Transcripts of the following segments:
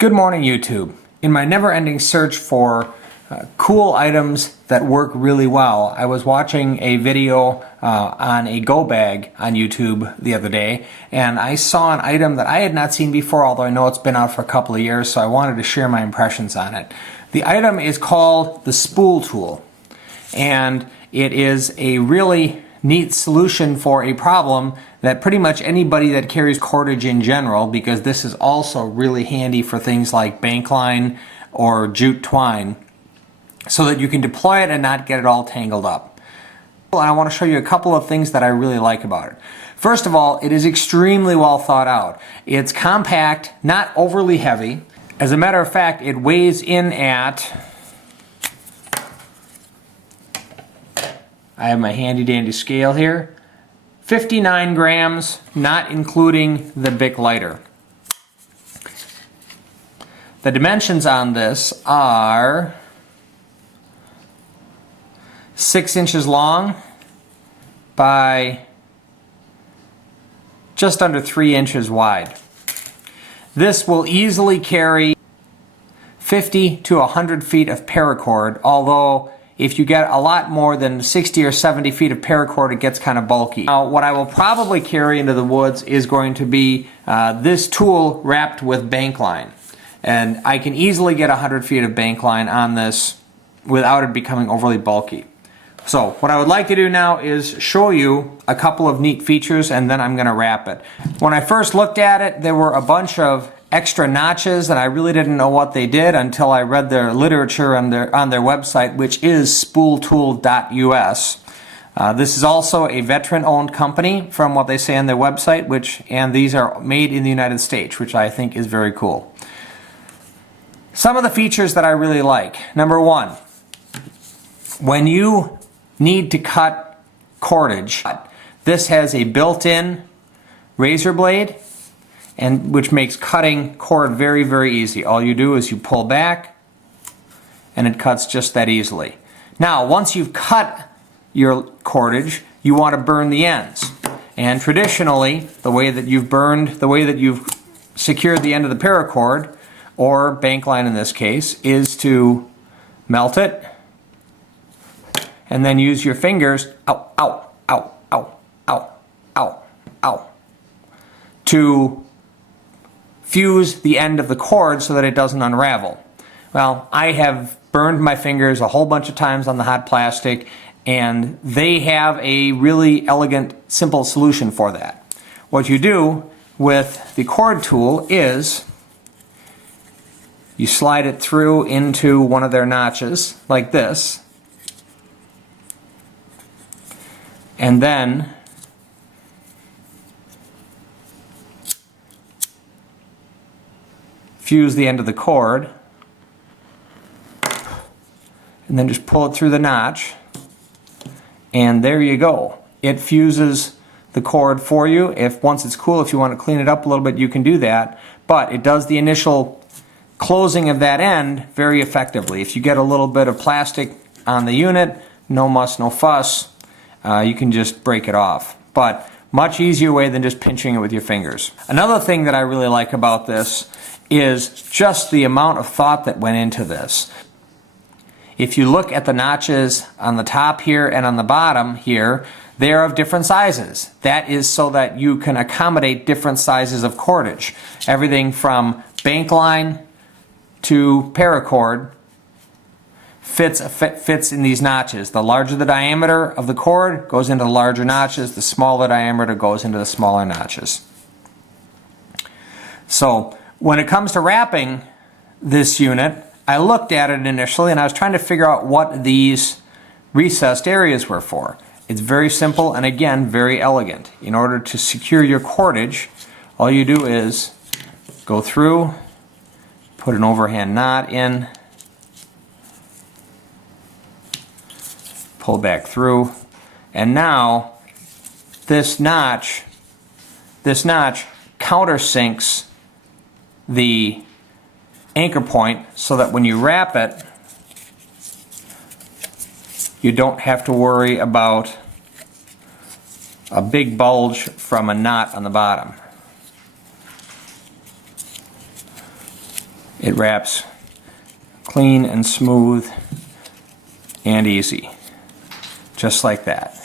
Good morning, YouTube. In my never-ending search for cool items that work really well, I was watching a video on a go bag on YouTube the other day, and I saw an item that I had not seen before, although I know it's been out for a couple of years, so I wanted to share my impressions on it. The item is called the Spool tool, and it is a really neat solution for a problem that pretty much anybody that carries cordage in general, because this is also really handy for things like bank line or jute twine, so that you can deploy it and not get it all tangled up. I want to show you a couple of things that I really like about it. First of all, it is extremely well thought out. It's compact, not overly heavy. As a matter of fact, it weighs in at, I have my handy dandy scale here, 59 grams, not including the Bic lighter. The dimensions on this are 6 inches long by just under 3 inches wide. This will easily carry 50 to 100 feet of paracord, although if you get a lot more than 60 or 70 feet of paracord, it gets kind of bulky. Now, what I will probably carry into the woods is going to be this tool wrapped with bank line. And I can easily get 100 feet of bank line on this without it becoming overly bulky. So what I would like to do now is show you a couple of neat features, and then I'm going to wrap it. When I first looked at it, there were a bunch of extra notches, and I really didn't know what they did until I read their literature on their website, which is spooltool.us. This is also a veteran-owned company from what they say on their website, and these are made in the United States, which I think is very cool. Some of the features that I really like. Number one, when you need to cut cordage, this has a built-in razor blade, and which makes cutting cord very, very easy. All you do is you pull back and it cuts just that easily. Now, once you've cut your cordage, you want to burn the ends. And traditionally, the way that you've secured the end of the paracord, or bank line in this case, is to melt it and then use your fingers, to fuse the end of the cord so that it doesn't unravel. Well, I have burned my fingers a whole bunch of times on the hot plastic, and they have a really elegant, simple solution for that. What you do with the cord tool is you slide it through into one of their notches like this, and then fuse the end of the cord, and then just pull it through the notch, and there you go. It fuses the cord for you. Once it's cool, if you want to clean it up a little bit, you can do that, but it does the initial closing of that end very effectively. If you get a little bit of plastic on the unit, no muss, no fuss, you can just break it off. But much easier way than just pinching it with your fingers. Another thing that I really like about this is just the amount of thought that went into this. If you look at the notches on the top here and on the bottom here, they are of different sizes. That is so that you can accommodate different sizes of cordage. Everything from bank line to paracord fits in these notches. The larger the diameter of the cord goes into the larger notches, the smaller diameter goes into the smaller notches. So when it comes to wrapping this unit, I looked at it initially and I was trying to figure out what these recessed areas were for. It's very simple and again very elegant. In order to secure your cordage, all you do is go through, put an overhand knot in, pull back through, and now this notch countersinks the anchor point so that when you wrap it, you don't have to worry about a big bulge from a knot on the bottom. it wraps clean and smooth and easy, just like that.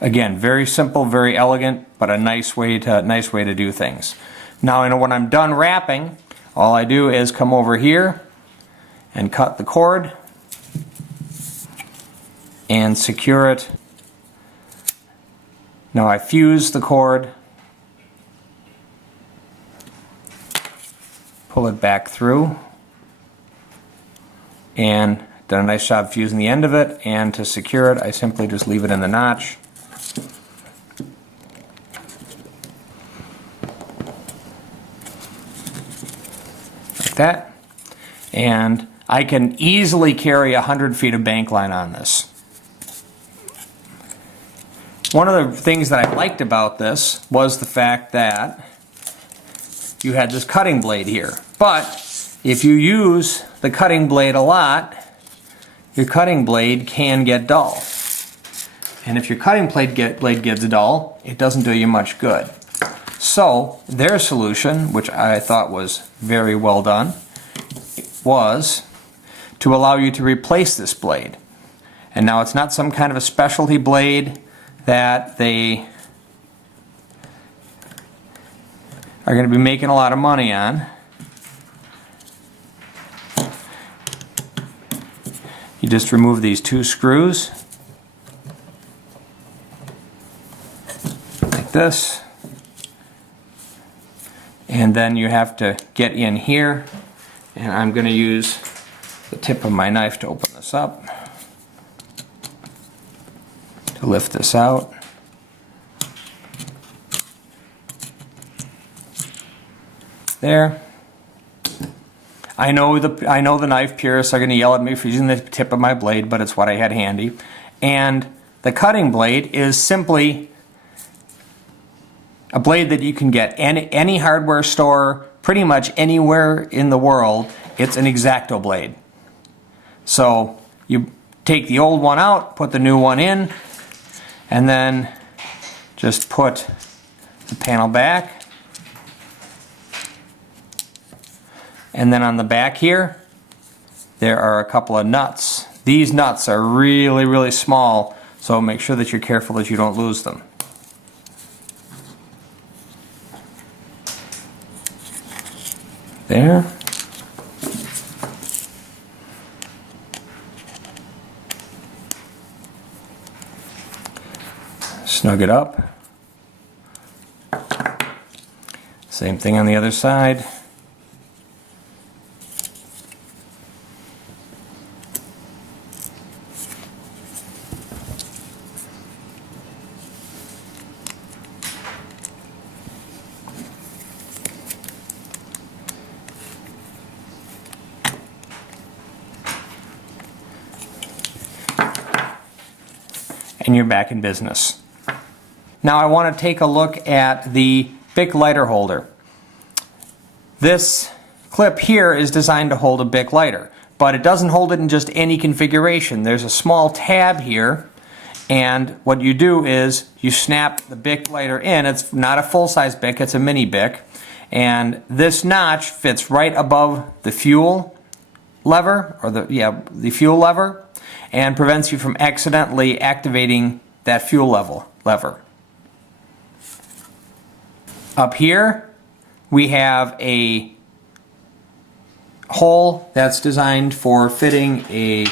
Again, very simple, very elegant, but a nice way to do things. Now, when I'm done wrapping, all I do is come over here and cut the cord and secure it. Now I fuse the cord, pull it back through, and done a nice job fusing the end of it. And to secure it, I simply just leave it in the notch. Like that. And I can easily carry 100 feet of bank line on this. One of the things that I liked about this was the fact that you had this cutting blade here. But if you use the cutting blade a lot, your cutting blade can get dull. And if your cutting blade gets dull, it doesn't do you much good. So their solution, which I thought was very well done, was to allow you to replace this blade. And now it's not some kind of a specialty blade that they are going to be making a lot of money on. You just remove these two screws like this, and then you have to get in here, and I'm going to use the tip of my knife to open this up, to lift this out. There. I know the knife purists are going to yell at me for using the tip of my blade, but it's what I had handy. And the cutting blade is simply a blade that you can get any hardware store, pretty much anywhere in the world. It's an X-Acto blade. So you take the old one out, put the new one in, and then just put the panel back. And then on the back here, there are a couple of nuts. These nuts are really, really small, so make sure that you're careful that you don't lose them. There. Snug it up. Same thing on the other side. And you're back in business. Now I want to take a look at the Bic lighter holder. This clip here is designed to hold a Bic lighter, but it doesn't hold it in just any configuration. There's a small tab here, and what you do is you snap the Bic lighter in. It's not a full-size Bic, it's a mini Bic, and this notch fits right above the fuel lever, or the fuel lever, and prevents you from accidentally activating that fuel lever. Up here we have a hole that's designed for fitting a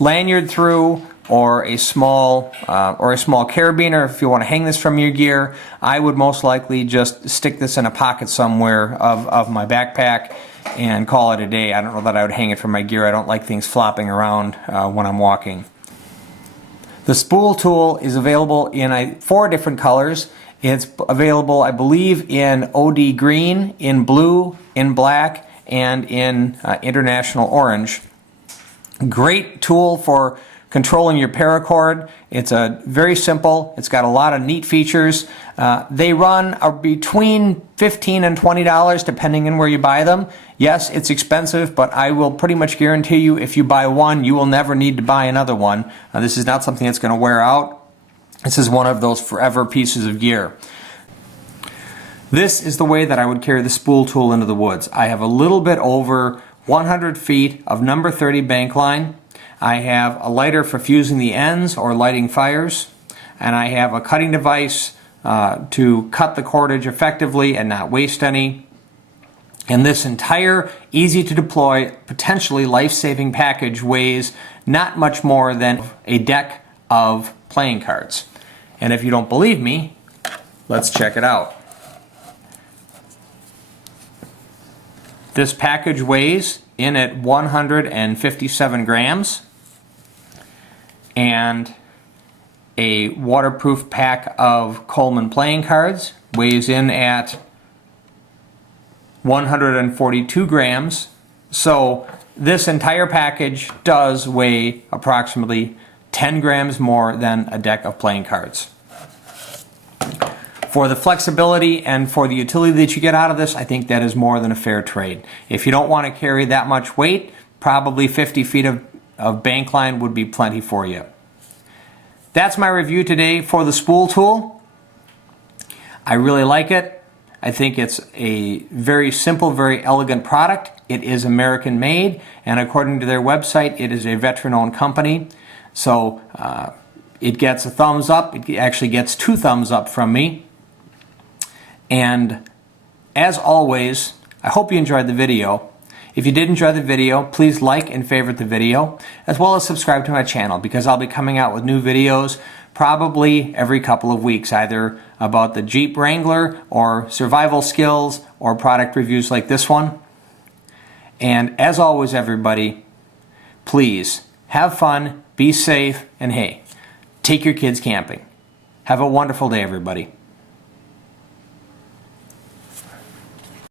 lanyard through, or a small carabiner if you want to hang this from your gear. I would most likely just stick this in a pocket somewhere of my backpack and call it a day. I don't know that I would hang it from my gear. I don't like things flopping around when I'm walking. The spool tool is available in 4 different colors. It's available, I believe, in OD green, in blue, in black, and in international orange. Great tool for controlling your paracord. It's very simple. It's got a lot of neat features. They run between $15 and $20 depending on where you buy them. Yes, it's expensive, but I will pretty much guarantee you if you buy one, you will never need to buy another one. This is not something that's going to wear out. This is one of those forever pieces of gear. This is the way that I would carry the spool tool into the woods. I have a little bit over 100 feet of number 30 bank line. I have a lighter for fusing the ends or lighting fires, and I have a cutting device to cut the cordage effectively and not waste any. And this entire easy to deploy, potentially life-saving package weighs not much more than a deck of playing cards. And if you don't believe me, let's check it out. This package weighs in at 157 grams, and a waterproof pack of Coleman playing cards weighs in at 142 grams. So this entire package does weigh approximately 10 grams more than a deck of playing cards. For the flexibility and for the utility that you get out of this, I think that is more than a fair trade. If you don't want to carry that much weight, probably 50 feet of bank line would be plenty for you. That's my review today for the spool tool. I really like it. I think it's a very simple, very elegant product. It is American made, and according to their website, it is a veteran-owned company. So it gets a thumbs up. It actually gets 2 thumbs up from me. And as always, I hope you enjoyed the video. If you did enjoy the video, please like and favorite the video, as well as subscribe to my channel, because I'll be coming out with new videos probably every couple of weeks, either about the Jeep Wrangler or survival skills or product reviews like this one. And as always, everybody, please have fun, be safe, and hey, take your kids camping. Have a wonderful day, everybody.